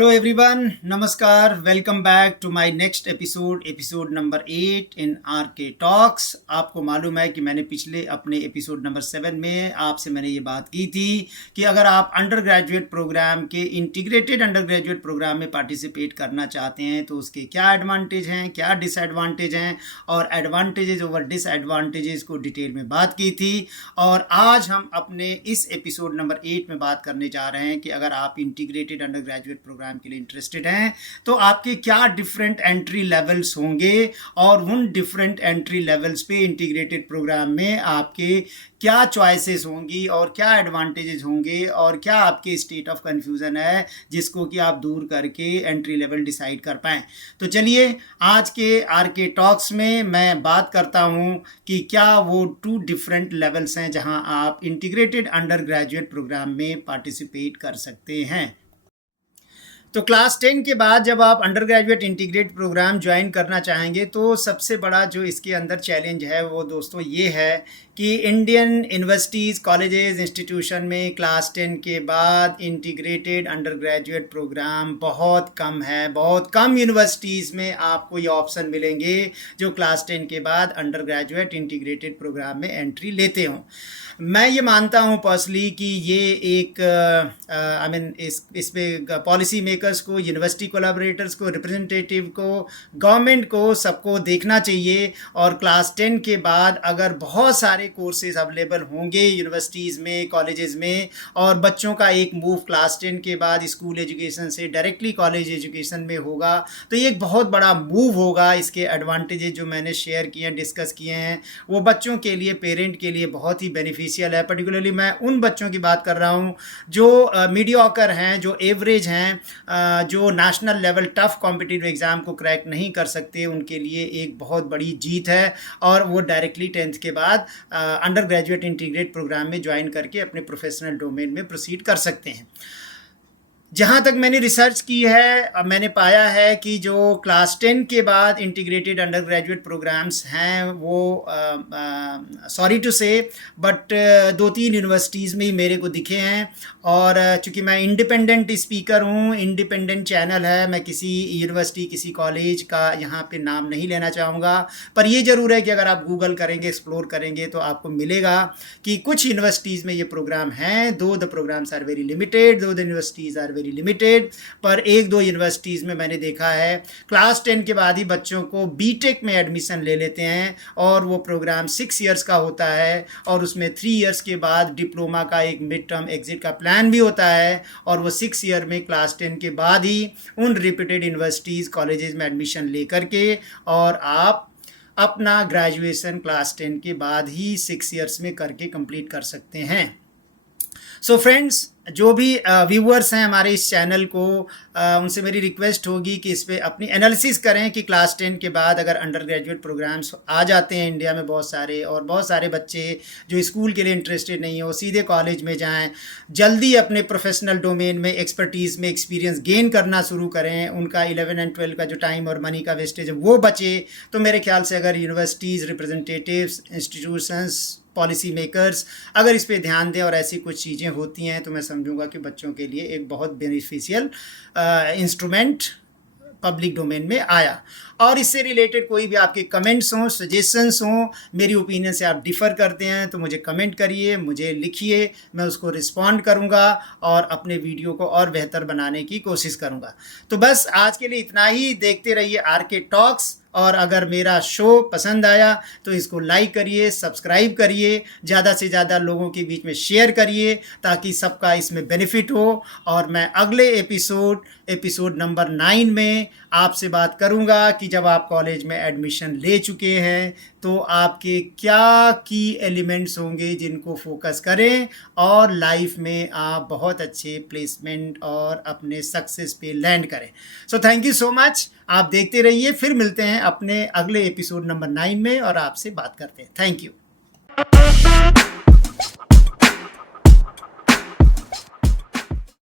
Hello everyone, Namaskar, welcome back to my next episode number 8 in RK Talks। आपको मालूम है कि मैंने पिछले अपने एपिसोड नंबर 7 में आपसे मैंने ये बात की थी कि अगर आप अंडर ग्रेजुएट प्रोग्राम के इंटीग्रेटेड अंडर ग्रेजुएट प्रोग्राम में पार्टिसिपेट करना चाहते हैं तो उसके क्या एडवांटेज हैं, क्या डिसएडवांटेज हैं और एडवांटेजेस ओवर डिसएडवांटेजेस को डिटेल में बात की थी। और आज हम अपने इस एपिसोड नंबर 8 में बात करने जा रहे हैं कि अगर आप इंटीग्रेटेड अंडर ग्रेजुएट प्रोग्राम के लिए इंटरेस्टेड हैं तो आपके क्या डिफरेंट एंट्री लेवल्स होंगे और उन डिफरेंट एंट्री लेवल्स पे इंटीग्रेटेड प्रोग्राम में आपके क्या चॉइसेस होंगी और क्या एडवांटेजेस होंगे और क्या आपके स्टेट ऑफ कन्फ्यूज़न है जिसको कि आप दूर करके एंट्री लेवल डिसाइड कर पाएँ। तो चलिए आज के आरके टॉक्स में मैं बात करता हूँ कि क्या वो 2 डिफरेंट लेवल्स हैं जहाँ आप इंटीग्रेटेड अंडर ग्रेजुएट प्रोग्राम में पार्टिसिपेट कर सकते हैं। तो क्लास 10 के बाद जब आप undergraduate integrate programme join करना चाहेंगे तो सबसे बड़ा जो इसके अंदर चैलेंज है वो दोस्तों ये है कि इंडियन यूनिवर्सिटीज़, कॉलेजेस, इंस्टीट्यूशन में क्लास 10 के बाद इंटीग्रेटेड अंडर ग्रेजुएट प्रोग्राम बहुत कम है। बहुत कम यूनिवर्सिटीज़ में आपको ये ऑप्शन मिलेंगे जो क्लास 10 के बाद अंडर ग्रेजुएट इंटीग्रेटेड प्रोग्राम में एंट्री लेते हों। मैं ये मानता हूँ पर्सनली कि ये एक इस पे पॉलिसी मेकर्स को, यूनिवर्सिटी कोलैबोरेटर्स को, रिप्रेजेंटेटिव को, गवर्नमेंट को, सबको देखना चाहिए। और क्लास 10 के बाद अगर बहुत सारे कोर्सेज अवेलेबल होंगे यूनिवर्सिटीज़ में, कॉलेजेस में, और बच्चों का एक मूव क्लास 10 के बाद स्कूल एजुकेशन से डायरेक्टली कॉलेज एजुकेशन में होगा तो ये एक बहुत बड़ा मूव होगा। इसके एडवांटेजेस जो मैंने शेयर किए हैं, डिस्कस किए हैं, वो बच्चों के लिए, पेरेंट के लिए बहुत ही बेनिफिशियल है। पर्टिकुलरली मैं उन बच्चों की बात कर रहा हूँ जो मीडियोकर हैं, जो एवरेज हैं, जो national level tough competitive exam को क्रैक नहीं कर सकते, उनके लिए एक बहुत बड़ी जीत है और वो डायरेक्टली 10th के बाद अंडर ग्रेजुएट इंटीग्रेट प्रोग्राम में ज्वाइन करके अपने प्रोफेशनल डोमेन में प्रोसीड कर सकते हैं। जहाँ तक मैंने रिसर्च की है, मैंने पाया है कि जो क्लास 10 के बाद इंटीग्रेटेड अंडर ग्रेजुएट प्रोग्राम्स हैं वो सॉरी टू से बट 2-3 यूनिवर्सिटीज़ में ही मेरे को दिखे हैं। और चूँकि मैं इंडिपेंडेंट स्पीकर हूँ, इंडिपेंडेंट चैनल है, मैं किसी यूनिवर्सिटी, किसी कॉलेज का यहाँ पे नाम नहीं लेना चाहूँगा, पर ये ज़रूर है कि अगर आप गूगल करेंगे, एक्सप्लोर करेंगे तो आपको मिलेगा कि कुछ यूनिवर्सिटीज़ में ये प्रोग्राम हैं। Though the programs are very limited, though the universities are very limited, पर 1-2 यूनिवर्सिटीज़ में मैंने देखा है क्लास 10 के बाद ही बच्चों को बीटेक में एडमिशन ले लेते हैं और वो प्रोग्राम 6 ईयर्स का होता है और उसमें 3 ईयर्स के बाद डिप्लोमा का एक मिड टर्म एग्जिट का प्लान भी होता है और वो 6 ईयर में क्लास 10 के बाद ही उन रिप्यूटेड यूनिवर्सिटीज़, कॉलेजेस में एडमिशन ले करके और आप अपना ग्रेजुएशन क्लास 10 के बाद ही 6 ईयर्स में करके कंप्लीट कर सकते हैं। सो फ्रेंड्स, जो भी व्यूअर्स हैं हमारे इस चैनल को, उनसे मेरी रिक्वेस्ट होगी कि इस पे अपनी एनालिसिस करें कि क्लास 10 के बाद अगर अंडर ग्रेजुएट प्रोग्राम्स आ जाते हैं इंडिया में बहुत सारे, और बहुत सारे बच्चे जो स्कूल के लिए इंटरेस्टेड नहीं हो सीधे कॉलेज में जाएं, जल्दी अपने प्रोफेशनल डोमेन में एक्सपर्टीज़ में एक्सपीरियंस गेन करना शुरू करें, उनका 11 एंड 12 का जो टाइम और मनी का वेस्टेज है वो बचे। तो मेरे ख्याल से अगर universities, representatives, institutions, policy makers अगर इस पे ध्यान दें और ऐसी कुछ चीज़ें होती हैं तो मैं समझूंगा कि बच्चों के लिए एक बहुत बेनिफिशियल इंस्ट्रूमेंट पब्लिक डोमेन में आया। और इससे रिलेटेड कोई भी आपके कमेंट्स हों, सजेशंस हों, मेरी ओपिनियन से आप डिफ़र करते हैं तो मुझे कमेंट करिए, मुझे लिखिए, मैं उसको रिस्पॉन्ड करूंगा और अपने वीडियो को और बेहतर बनाने की कोशिश करूंगा। तो बस आज के लिए इतना ही। देखते रहिए आरके टॉक्स, और अगर मेरा शो पसंद आया तो इसको लाइक करिए, सब्सक्राइब करिए, ज़्यादा से ज़्यादा लोगों के बीच में शेयर करिए ताकि सबका इसमें बेनिफिट हो। और मैं अगले एपिसोड नंबर 9 में आपसे बात करूंगा कि जब आप कॉलेज में एडमिशन ले चुके हैं तो आपके क्या की एलिमेंट्स होंगे जिनको फोकस करें और लाइफ में आप बहुत अच्छे प्लेसमेंट और अपने सक्सेस पे लैंड करें। So thank you so much. आप देखते रहिए, फिर मिलते हैं अपने अगले एपिसोड नंबर 9 में और आपसे बात करते हैं। Thank you.